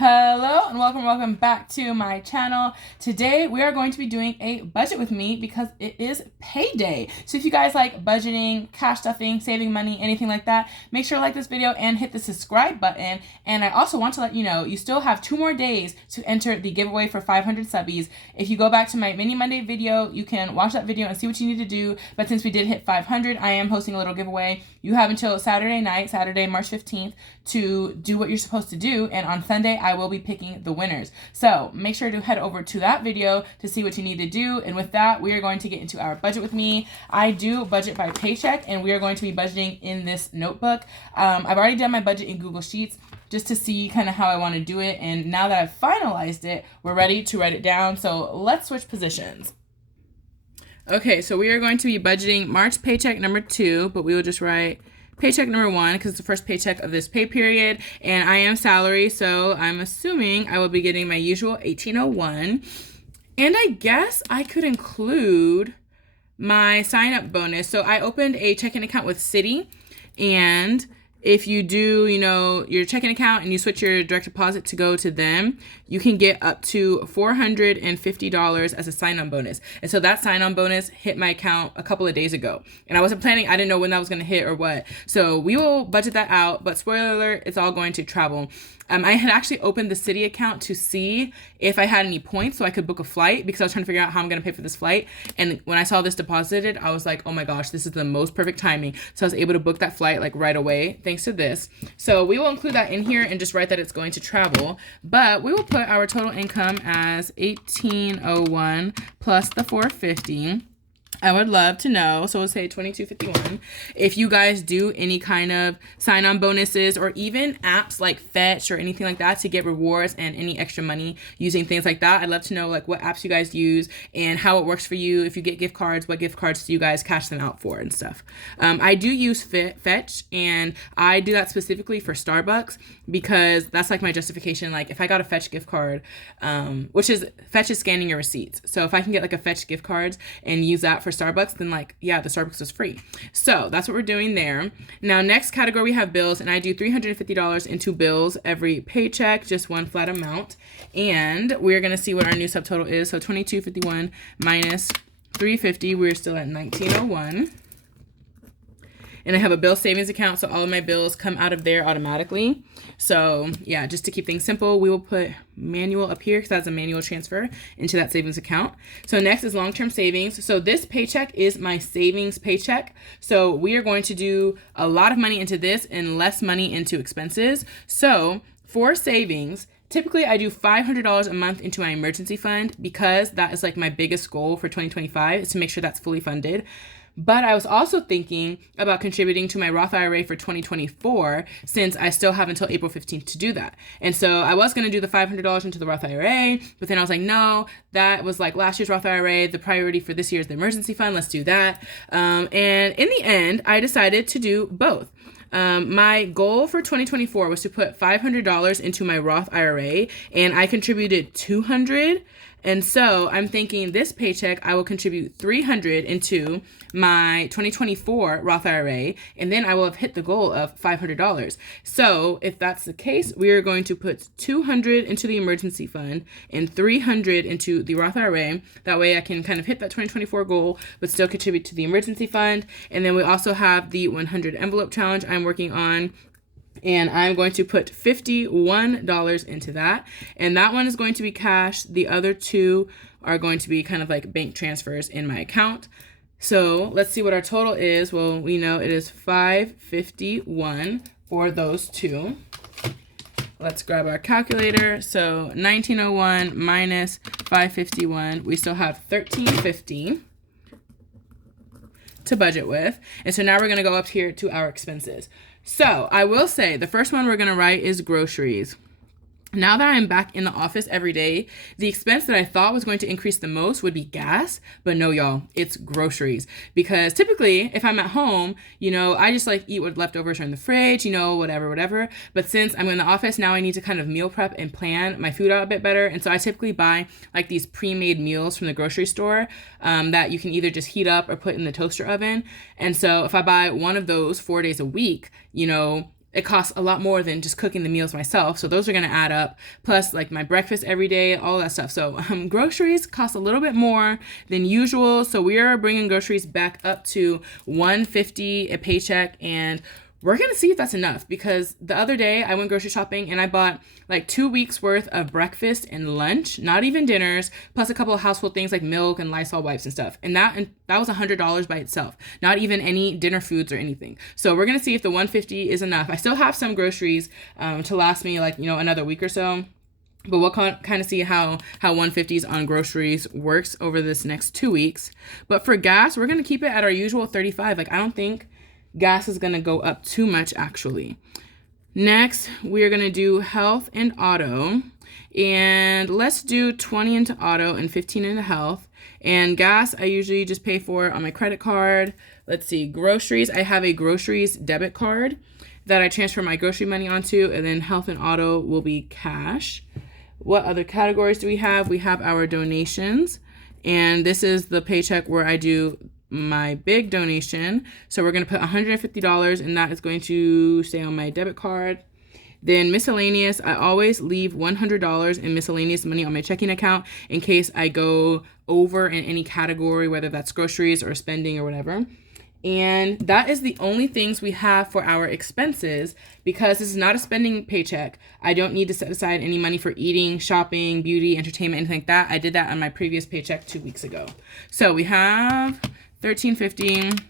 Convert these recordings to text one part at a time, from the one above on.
Hello and welcome back to my channel. Today we are going to be doing a budget with me because it is payday. So if you guys like budgeting, cash stuffing, saving money, anything like that, make sure to like this video and hit the subscribe button. And I also want to let you know you still have 2 more days to enter the giveaway for 500 subbies. If you go back to my mini Monday video, you can watch that video and see what you need to do. But since we did hit 500, I am hosting a little giveaway. You have until Saturday night, Saturday, March 15th, to do what you're supposed to do. And on Sunday, I will be picking the winners. So make sure to head over to that video to see what you need to do. And with that, we are going to get into our budget with me. I do budget by paycheck, and we are going to be budgeting in this notebook. I've already done my budget in Google Sheets just to see kind of how I want to do it. And now that I've finalized it, we're ready to write it down. So let's switch positions. Okay, so we are going to be budgeting March paycheck number 2, but we will just write paycheck number 1 because it's the first paycheck of this pay period, and I am salary, so I'm assuming I will be getting my usual $18.01. And I guess I could include my sign-up bonus. So I opened a checking account with Citi, and if you do, your checking account and you switch your direct deposit to go to them, you can get up to $450 as a sign-on bonus. And so that sign-on bonus hit my account a couple of days ago. And I wasn't planning, I didn't know when that was going to hit or what. So we will budget that out, but spoiler alert, it's all going to travel. I had actually opened the Citi account to see if I had any points so I could book a flight because I was trying to figure out how I'm going to pay for this flight. And when I saw this deposited, I was like, oh my gosh, this is the most perfect timing. So I was able to book that flight like right away thanks to this. So we will include that in here and just write that it's going to travel. But we will put our total income as $18.01 plus the $450. I would love to know, so we'll say $22.51, if you guys do any kind of sign-on bonuses or even apps like Fetch or anything like that to get rewards and any extra money using things like that. I'd love to know like what apps you guys use and how it works for you. If you get gift cards, what gift cards do you guys cash them out for and stuff. I do use Fetch, and I do that specifically for Starbucks because that's like my justification. Like if I got a Fetch gift card, Fetch is scanning your receipts. So if I can get like a Fetch gift cards and use that for Starbucks, then like, yeah, the Starbucks is free. So that's what we're doing there. Now, next category, we have bills, and I do $350 into bills every paycheck, just one flat amount. And we're going to see what our new subtotal is. So $22.51 minus $350, we're still at $19.01. And I have a bill savings account, so all of my bills come out of there automatically. So yeah, just to keep things simple, we will put manual up here because that's a manual transfer into that savings account. So next is long-term savings. So this paycheck is my savings paycheck. So we are going to do a lot of money into this and less money into expenses. So for savings, typically I do $500 a month into my emergency fund because that is like my biggest goal for 2025 is to make sure that's fully funded. But I was also thinking about contributing to my Roth IRA for 2024 since I still have until April 15th to do that. And so I was going to do the $500 into the Roth IRA, but then I was like, no, that was like last year's Roth IRA. The priority for this year is the emergency fund. Let's do that. And in the end, I decided to do both. My goal for 2024 was to put $500 into my Roth IRA, and I contributed $200. And so I'm thinking this paycheck, I will contribute $300 into my 2024 Roth IRA, and then I will have hit the goal of $500. So if that's the case, we are going to put $200 into the emergency fund and $300 into the Roth IRA. That way I can kind of hit that 2024 goal, but still contribute to the emergency fund. And then we also have the 100 envelope challenge I'm working on. And I'm going to put $51 into that. And that one is going to be cash. The other two are going to be kind of like bank transfers in my account. So let's see what our total is. Well, we know it is $551 for those two. Let's grab our calculator. So $19.01 minus $551. We still have $13.50 to budget with. And so now we're going to go up here to our expenses. So I will say the first one we're going to write is groceries. Now that I'm back in the office every day, the expense that I thought was going to increase the most would be gas, but no, y'all, it's groceries. Because typically, if I'm at home, I just like eat what leftovers are in the fridge, whatever. But since I'm in the office, now I need to kind of meal prep and plan my food out a bit better. And so I typically buy like these pre-made meals from the grocery store that you can either just heat up or put in the toaster oven. And so if I buy one of those 4 days a week, it costs a lot more than just cooking the meals myself. So those are going to add up, plus like my breakfast every day, all that stuff. So groceries cost a little bit more than usual. So we are bringing groceries back up to $150 a paycheck, and we're going to see if that's enough, because the other day I went grocery shopping and I bought like 2 weeks worth of breakfast and lunch, not even dinners, plus a couple of household things like milk and Lysol wipes and stuff. And that was $100 by itself, not even any dinner foods or anything. So we're going to see if the 150 is enough. I still have some groceries to last me like, another week or so. But we'll kind of see how 150s on groceries works over this next 2 weeks. But for gas, we're going to keep it at our usual 35. Like, I don't think gas is going to go up too much, actually. Next, we're going to do health and auto. And let's do 20 into auto and 15 into health. And gas, I usually just pay for on my credit card. Let's see, groceries. I have a groceries debit card that I transfer my grocery money onto. And then health and auto will be cash. What other categories do we have? We have our donations. And this is the paycheck where I do my big donation. So we're going to put $150, and that is going to stay on my debit card. Then miscellaneous, I always leave $100 in miscellaneous money on my checking account in case I go over in any category, whether that's groceries or spending or whatever. And that is the only things we have for our expenses, because this is not a spending paycheck. I don't need to set aside any money for eating, shopping, beauty, entertainment, anything like that. I did that on my previous paycheck 2 weeks ago. So we have $13.50.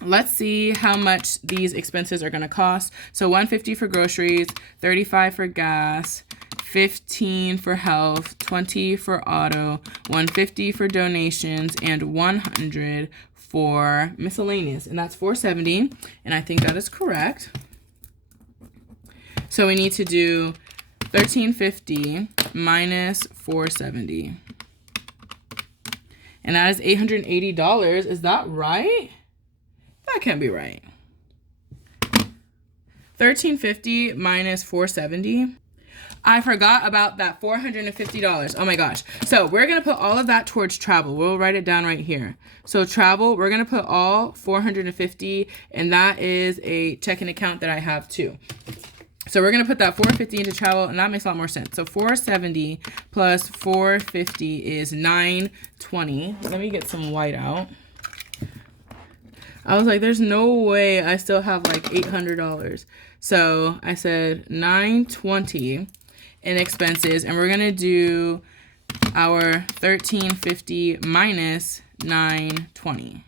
Let's see how much these expenses are going to cost. So $150 for groceries, $35 for gas, $15 for health, $20 for auto, $150 for donations, and $100 for miscellaneous. And that's $470. And I think that is correct. So we need to do $13.50 minus $470. And that is $880. Is that right? That can't be right. $13.50 minus $470. I forgot about that $450. Oh my gosh. So we're going to put all of that towards travel. We'll write it down right here. So travel, we're going to put all $450, and that is a checking account that I have too. So we're going to put that $450 into travel, and that makes a lot more sense. So $470 plus $450 is $920. Let me get some white out. I was like, there's no way I still have like $800. So I said $920 in expenses, and we're going to do our $13.50 minus $920.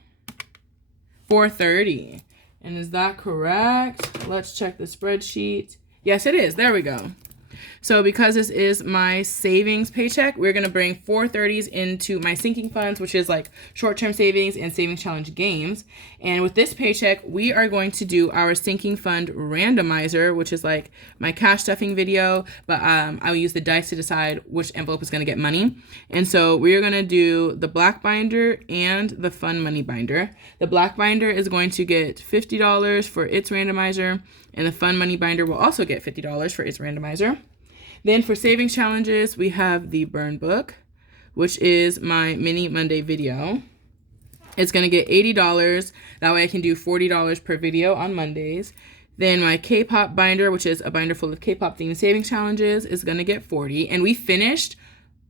$430. And is that correct? Let's check the spreadsheet. Yes, it is. There we go. So because this is my savings paycheck, we're going to bring $430s into my sinking funds, which is like short-term savings and savings challenge games. And with this paycheck, we are going to do our sinking fund randomizer, which is like my cash stuffing video, but I'll use the dice to decide which envelope is going to get money. And so we are going to do the black binder and the fun money binder. The black binder is going to get $50 for its randomizer, and the fun money binder will also get $50 for its randomizer. Then for savings challenges, we have the burn book, which is my mini Monday video. It's going to get $80. That way I can do $40 per video on Mondays. Then my K-pop binder, which is a binder full of K-pop themed savings challenges, is going to get $40. And we finished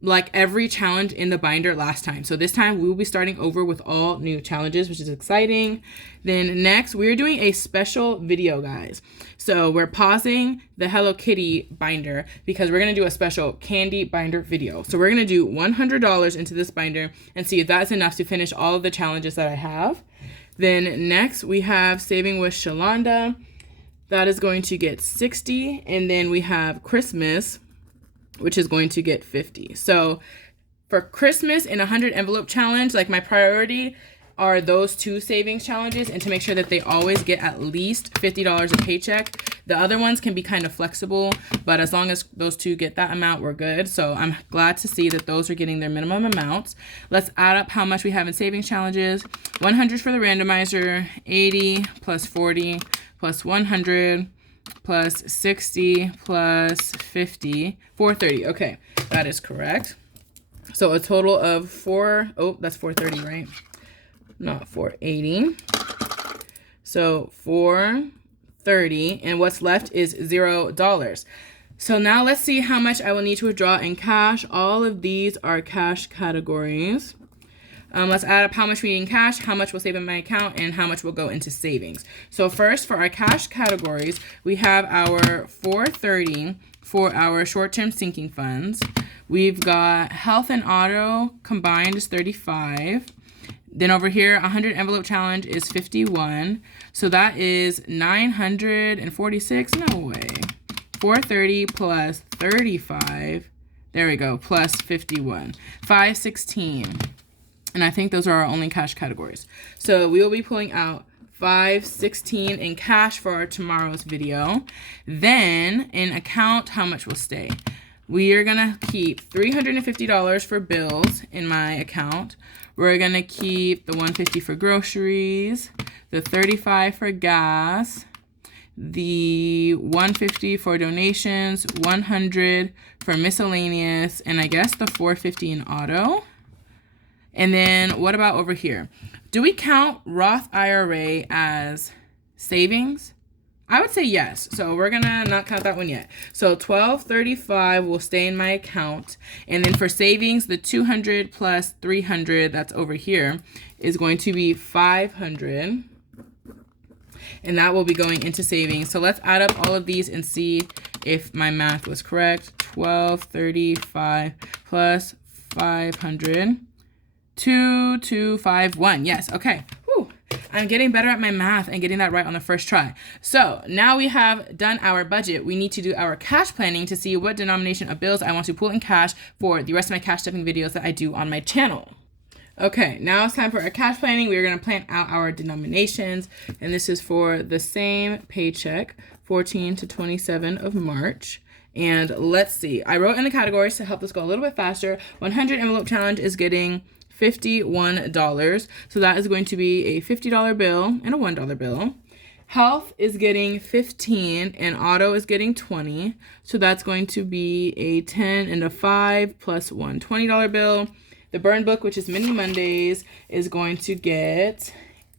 like every challenge in the binder last time. So this time we will be starting over with all new challenges, which is exciting. Then next, we're doing a special video, guys. So we're pausing the Hello Kitty binder because we're going to do a special candy binder video. So we're going to do $100 into this binder and see if that's enough to finish all of the challenges that I have. Then next, we have Saving with Shalonda. That is going to get $60. And then we have Christmas, which is going to get $50. So for Christmas and 100 envelope challenge, like my priority are those two savings challenges, and to make sure that they always get at least $50 a paycheck. The other ones can be kind of flexible, but as long as those two get that amount, we're good. So I'm glad to see that those are getting their minimum amounts. Let's add up how much we have in savings challenges. 100 for the randomizer, 80 plus 40 plus 100 plus 60 plus 50, 430. Okay, that is correct. So a total of that's 430, right? Not 480. So $30, and what's left is $0. So now let's see how much I will need to withdraw in cash. All of these are cash categories. Let's add up how much we need in cash, how much we'll save in my account, and how much will go into savings. So first, for our cash categories, we have our $430 for our short-term sinking funds. We've got health and auto combined is $35. Then over here, 100 envelope challenge is $51. So that is $946. No way. 430 plus 35. There we go. Plus 51. 516. And I think those are our only cash categories. So we will be pulling out $516 in cash for our tomorrow's video. Then in account, how much will stay? We are gonna keep $350 for bills in my account. We're gonna keep the $150 for groceries, the $35 for gas, the $150 for donations, $100 for miscellaneous, and I guess the $450 in auto. And then what about over here? Do we count Roth IRA as savings? I would say yes. So we're gonna not count that one yet. So $1235 will stay in my account. And then for savings, the 200 plus 300 that's over here is going to be 500. And that will be going into savings. So let's add up all of these and see if my math was correct. 1235 plus 500. 2251. Yes. Okay. Whew. I'm getting better at my math and getting that right on the first try. So now we have done our budget. We need to do our cash planning to see what denomination of bills I want to pull in cash for the rest of my cash stuffing videos that I do on my channel. Okay, now it's time for our cash planning. We're going to plan out our denominations, and this is for the same paycheck, 14 to 27 of March. And let's see. I wrote in the categories to help us go a little bit faster. 100 envelope challenge is getting $51. So that is going to be a $50 bill and a $1 bill. Health is getting 15 and auto is getting 20. So that's going to be a 10 and a 5 plus one $20 bill. The burn book, which is Mini Mondays, is going to get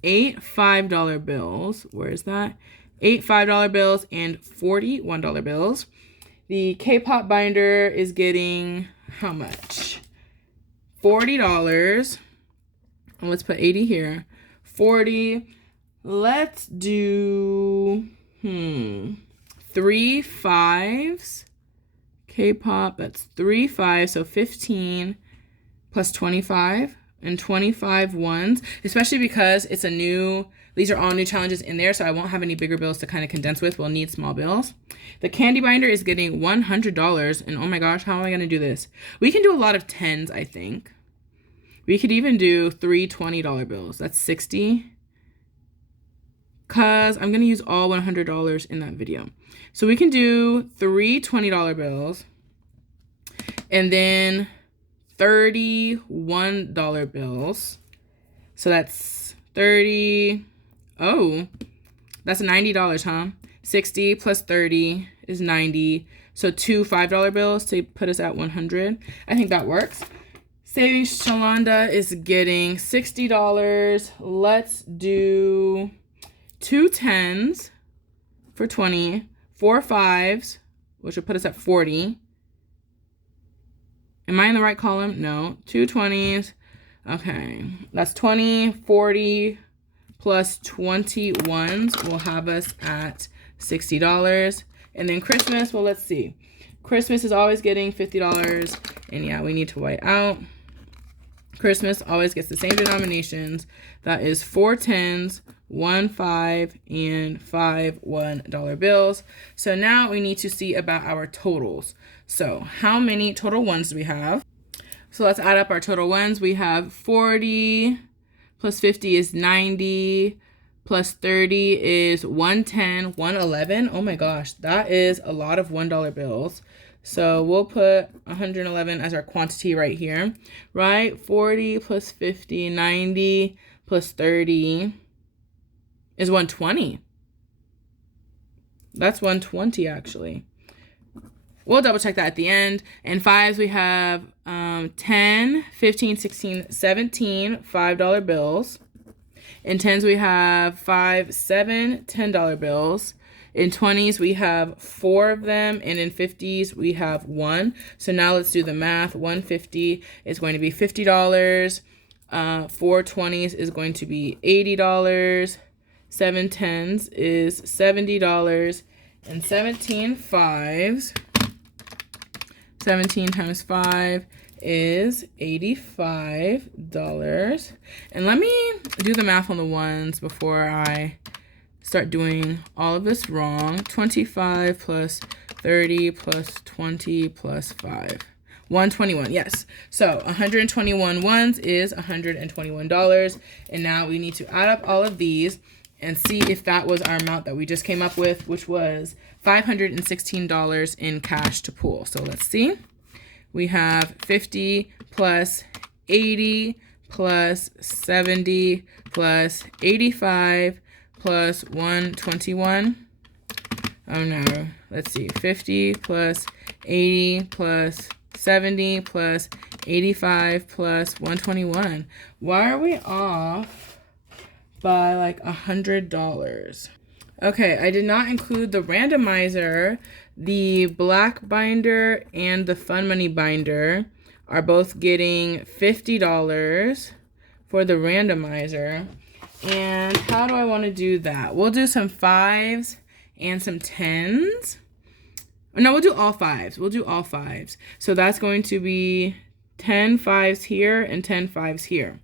8 $5 bills. Where is that? 8 $5 bills and 40 $1 bills. The K-pop binder is getting how much? $40. And let's put 80 here. 40. Let's do 3 5s. K-pop, that's 3 5, so 15 plus 25 and 25 ones, especially because it's a new, these are all new challenges in there, so I won't have any bigger bills to kind of condense with. We'll need small bills. The candy binder is getting $100, and oh my gosh, how am I going to do this? We can do a lot of 10s, I think. We could even do 3 $20 bills. That's 60. Because I'm going to use all $100 in that video. So we can do 3 $20 bills. And then 30 $1 bills. So that's 30. Oh, that's $90, huh? 60 plus 30 is 90. So 2 $5 bills to put us at 100. I think that works. Savings Shalonda is getting $60. Let's do 2 10s for 20, 4 5s, which will put us at 40. Am I in the right column? No. 2 20s. Okay. That's 20, 40 plus 21s will have us at $60. And then Christmas, well, let's see. Christmas is always getting $50. And yeah, we need to white out. Christmas always gets the same denominations. That is 4 10s, 1 5, and 5 $1 bills. So now we need to see about our totals. So how many total ones do we have? So let's add up our total ones. We have 40 plus 50 is 90 plus 30 is 110, 111. Oh my gosh, that is a lot of $1 bills. So we'll put 111 as our quantity right here, right? 40 plus 50, 90 plus 30 is 120. That's 120 actually. We'll double check that at the end. And fives, we have 10, 15, 16, 17 $5 bills. In tens, we have 5, 7 $10 bills. In 20s, we have 4 of them, and in 50s, we have 1. So now let's do the math. 150 is going to be $50. 4 20s is going to be $80. 7 10s is $70. And 17 5s, 17 times 5 is $85. And let me do the math on the ones before I start doing all of this wrong. 25 plus 30 plus 20 plus 5. 121, yes. So 121 ones is $121. And now we need to add up all of these and see if that was our amount that we just came up with, which was $516 in cash to pool. So let's see. We have 50 plus 80 plus 70 plus 85 plus 121. Oh no, let's see. 50 plus 80 plus 70 plus 85 plus 121. Why are we off by like $100? Okay, I did not include the randomizer. The black binder and the Fun Money binder are both getting $50 for the randomizer. And how do I want to do that? We'll do some 5s and some 10s. No, we'll do all 5s. We'll do all 5s. So that's going to be 10 5s here and 10 5s here.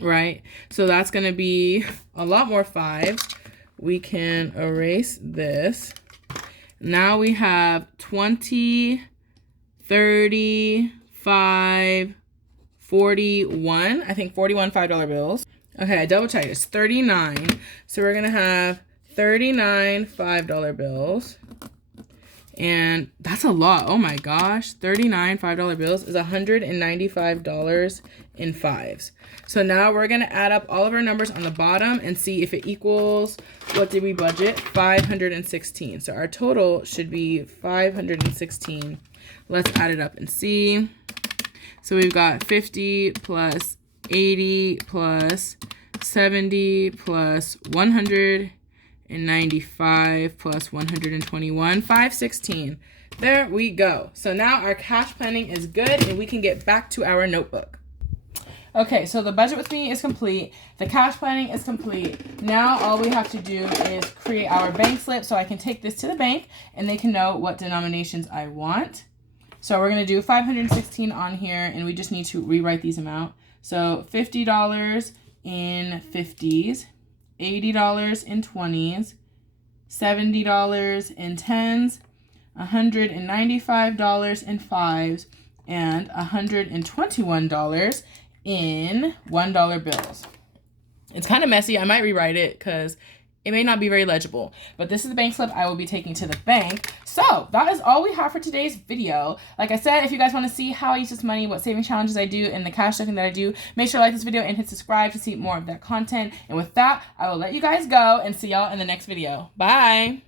Right? So that's going to be a lot more 5s. We can erase this. Now we have 20, 30, 5, 41. I think 41 $5 bills. Okay, I double checked. It's 39. So we're going to have 39 $5 bills. And that's a lot. Oh my gosh. 39 $5 bills is $195 in 5s. So now we're going to add up all of our numbers on the bottom and see if it equals, what did we budget? 516. So our total should be 516. Let's add it up and see. So we've got 50 plus 80 plus 70 plus 195 plus 121, 516. There we go. So now our cash planning is good and we can get back to our notebook. Okay, so the budget with me is complete. The cash planning is complete. Now all we have to do is create our bank slip so I can take this to the bank and they can know what denominations I want. So we're going to do 516 on here and we just need to rewrite these amount. So $50 in 50s, $80 in 20s, $70 in 10s, $195 in 5s, and $121 in $1 bills. It's kind of messy. I might rewrite it because it may not be very legible, but this is the bank slip I will be taking to the bank. So that is all we have for today's video. Like I said, if you guys want to see how I use this money, what saving challenges I do, and the cash stuffing that I do, make sure to like this video and hit subscribe to see more of that content. And with that, I will let you guys go and see y'all in the next video. Bye.